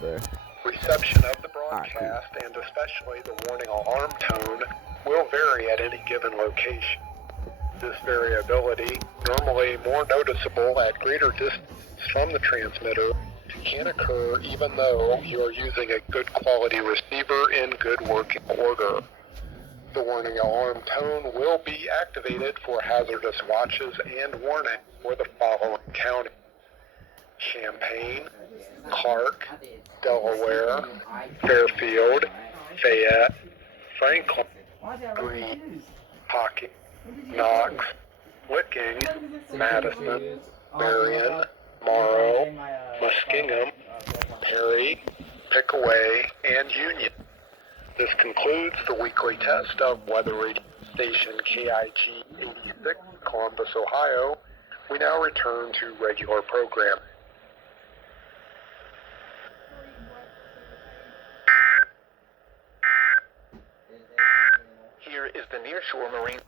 there. Reception of the broadcast, and especially the warning alarm tone, will vary at any given location. This variability, normally more noticeable at greater distance from the transmitter, can occur even though you are using a good quality receiver in good working order. The warning alarm tone will be activated for hazardous watches and warning for the following counties: Champaign, Clark, Delaware, Fairfield, Fayette, Franklin, Greene, Hocking, Knox, Licking, Madison, Marion, Morrow, Muskingum, Perry, Pickaway, and Union. This concludes the weekly test of weather radio station KIG-86, Columbus, Ohio. We now return to regular programming. Here is the Nearshore Marine